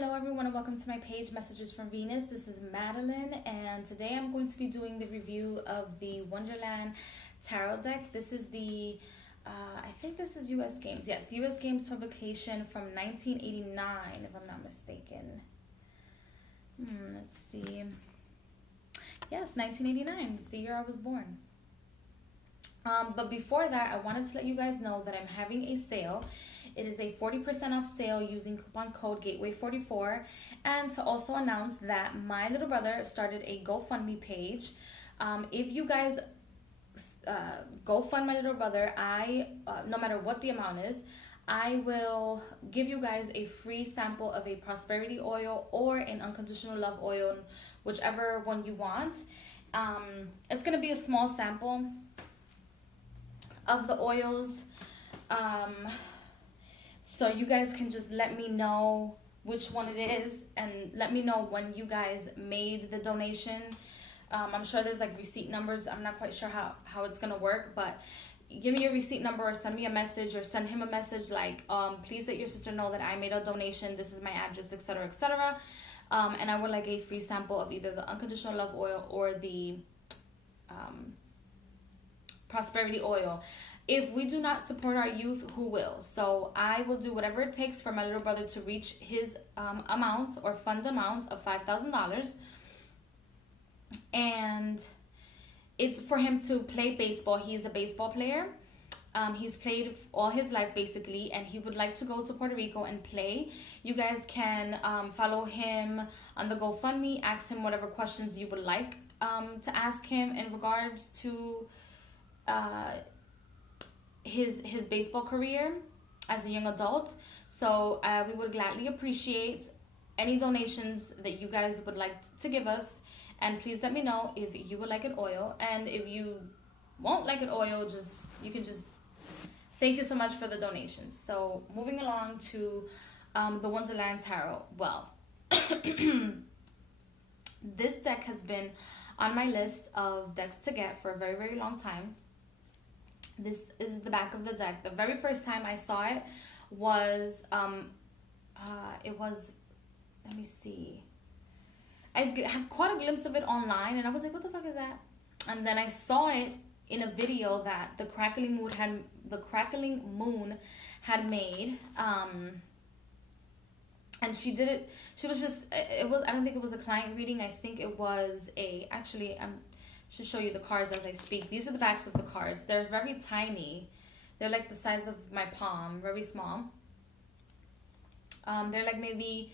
Hello everyone and welcome to my page Messages from Venus. This is Madeline and today I'm going to be doing the review of the Wonderland Tarot deck. This is the, I think this is US Games. Yes, US Games publication from 1989 if I'm not mistaken. Let's see. Yes, 1989. It's the year I was born. But before that, I wanted to let you guys know that I'm having a sale. It is a 40% off sale using coupon code Gateway44, and to also announce that my little brother started a GoFundMe page. If you guys go fund my little brother, no matter what the amount is, I will give you guys a free sample of a prosperity oil or an unconditional love oil, whichever one you want. It's going to be a small sample of the oils. So you guys can just let me know which one it is and let me know when you guys made the donation. I'm sure there's like receipt numbers. I'm not quite sure how it's going to work, but give me your receipt number or send me a message or send him a message like, please let your sister know that I made a donation. This is my address, etc., etc. And I would like a free sample of either the unconditional love oil or the prosperity oil. If we do not support our youth, who will? So I will do whatever it takes for my little brother to reach his amount or fund amount of $5,000. And it's for him to play baseball. He's a baseball player. He's played all his life basically, and he would like to go to Puerto Rico and play. You guys can follow him on the GoFundMe. Ask him whatever questions you would like to ask him in regards to his baseball career as a young adult. So we would gladly appreciate any donations that you guys would like to give us, and please let me know if you would like an oil, and if you won't like an oil, you can just thank you so much for the donations. So moving along to the Wonderland Tarot. Well, this deck has been on my list of decks to get for a very, very long time. This is the back of the deck. The very first time I saw it was, let me see. I had caught a glimpse of it online and I was like, what the fuck is that? And then I saw it in a video that the Crackling Moon had made. And she did it, I don't think it was a client reading. I think it was actually, should show you the cards as I speak. These are the backs of the cards. They're very tiny. They're like the size of my palm, very small. They're like maybe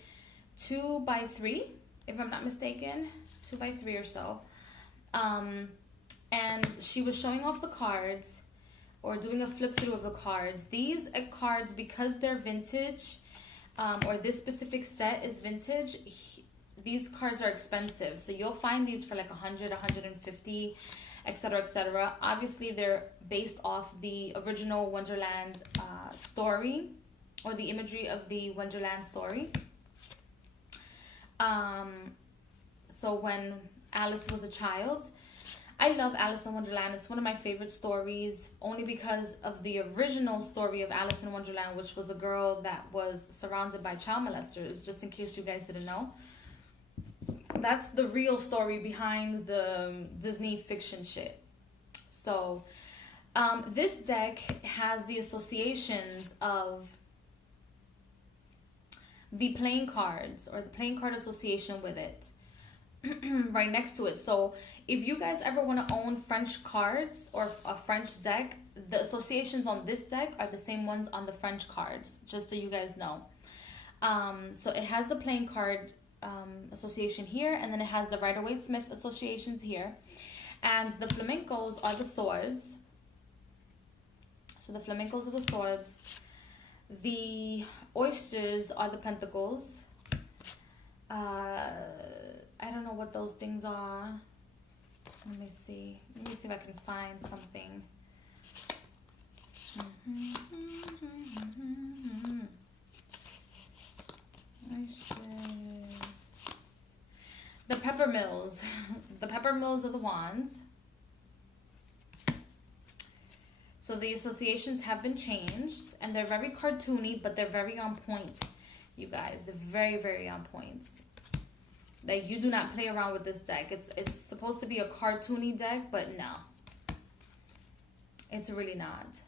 2 by 3, if I'm not mistaken, 2 by 3 or so. And she was showing off the cards or doing a flip through of the cards. These cards, because they're vintage, or this specific set is vintage, these cards are expensive. So you'll find these for like 100, 150, etc., etc. Obviously, they're based off the original Wonderland story, or the imagery of the Wonderland story. So when Alice was a child, I love Alice in Wonderland. It's one of my favorite stories, only because of the original story of Alice in Wonderland, which was a girl that was surrounded by child molesters, just in case you guys didn't know. That's the real story behind the Disney fiction shit. So this deck has the associations of the playing cards, or the playing card association with it right next to it. So if you guys ever want to own French cards or a French deck, the associations on this deck are the same ones on the French cards, just so you guys know. So it has the playing card association here, and then it has the Rider-Waite-Smith associations here, and the flamencos are the swords. So the flamencos are the swords. The oysters are the pentacles. I don't know what those things are. Let me see if I can find something. The pepper mills. The pepper mills are the wands. So the associations have been changed, and they're very cartoony, but they're very on point. you guys. Very, very on point. Like, you do not play around with this deck. It's supposed to be a cartoony deck, but no. It's really not.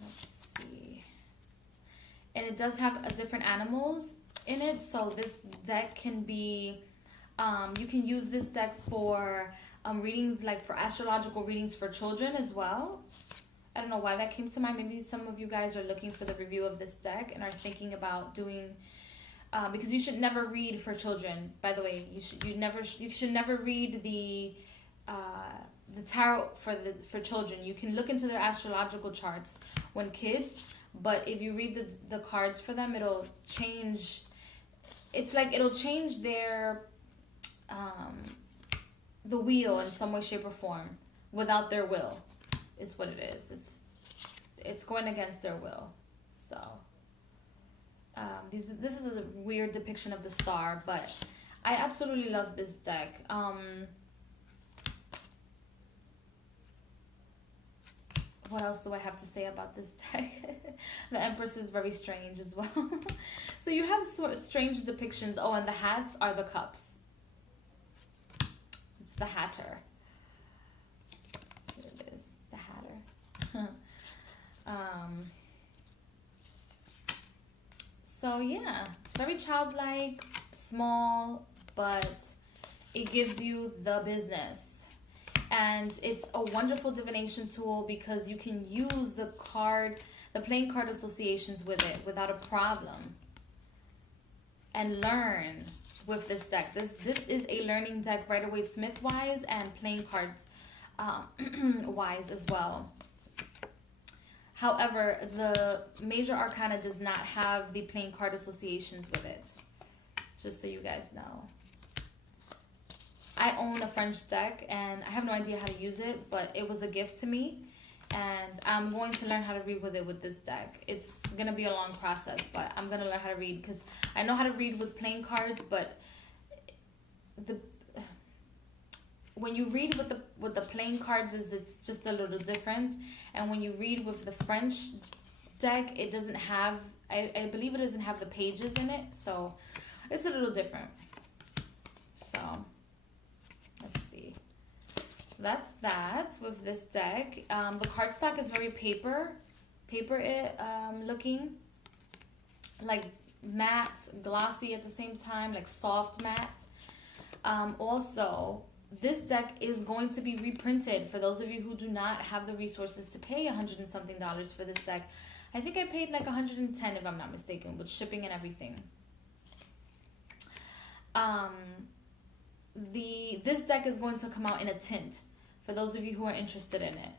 Let's see. And it does have different animals in it, so this deck can be, you can use this deck for readings, like for astrological readings for children as well. I don't know why that came to mind. Maybe some of you guys are looking for the review of this deck and are thinking about doing, because you should never read for children. By the way, you should never read the tarot for children. You can look into their astrological charts when kids, but if you read the cards for them, it'll change. It's like it'll change their the wheel in some way, shape, or form without their will. Is what it is. It's going against their will. So this is a weird depiction of the star, but I absolutely love this deck. What else do I have to say about this deck? The Empress is very strange as well. So you have sort of strange depictions. Oh, and the hats are the cups. It's the Hatter. Here it is, the Hatter. So yeah, it's very childlike, small, but it gives you the business. And it's a wonderful divination tool because you can use the playing card associations with it without a problem. And learn with this deck. This is a learning deck Rider-Waite-Smith wise and playing cards wise as well. However, the Major Arcana does not have the playing card associations with it. Just so you guys know. I own a French deck and I have no idea how to use it, but it was a gift to me. And I'm going to learn how to read with it with this deck. It's going to be a long process, but I'm going to learn how to read because I know how to read with playing cards, but when you read with the playing cards, it's just a little different. And when you read with the French deck, it doesn't have, I believe it doesn't have the pages in it, so it's a little different. So let's see. So that's that with this deck. The cardstock is very paper looking, like matte, glossy at the same time, like soft matte. Also, this deck is going to be reprinted for those of you who do not have the resources to pay $100 and something for this deck. I think I paid like $110 if I'm not mistaken, with shipping and everything. This deck is going to come out in a tint for those of you who are interested in it.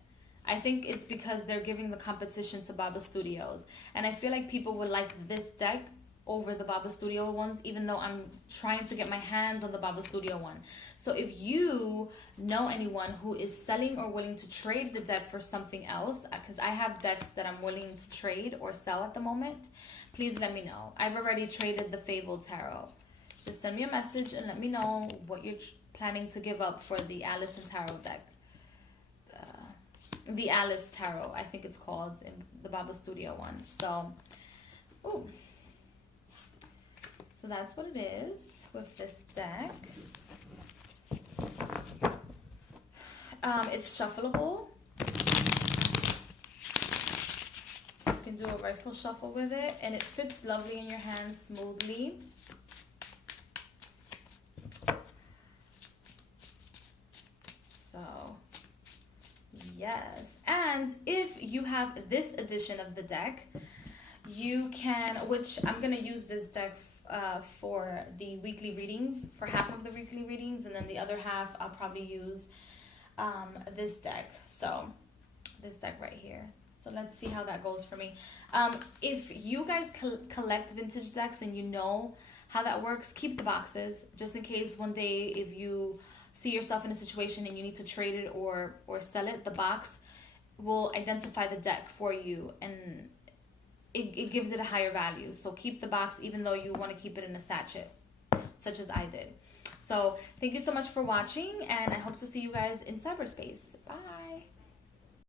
I think it's because they're giving the competition to Baba Studios, and I feel like people would like this deck over the Baba Studio ones, even though I'm trying to get my hands on the Baba Studio one. So if you know anyone who is selling or willing to trade the deck for something else, because I have decks that I'm willing to trade or sell at the moment, please let me know. I've already traded the Fable Tarot. Just send me a message and let me know what you're planning to give up for the Alice and Tarot deck. The Alice Tarot, I think it's called, in the Baba Studio one. So, ooh. So that's what it is with this deck. It's shuffleable. You can do a rifle shuffle with it, and it fits lovely in your hands smoothly. So, yes. And if you have this edition of the deck, you can, which I'm going to use this deck for the weekly readings, for half of the weekly readings, and then the other half I'll probably use this deck. So this deck right here. So let's see how that goes for me. If you guys collect vintage decks and you know how that works, keep the boxes just in case one day if you see yourself in a situation and you need to trade it or sell it, the box will identify the deck for you and it gives it a higher value. So keep the box even though you want to keep it in a sachet, such as I did. So thank you so much for watching, and I hope to see you guys in cyberspace. Bye.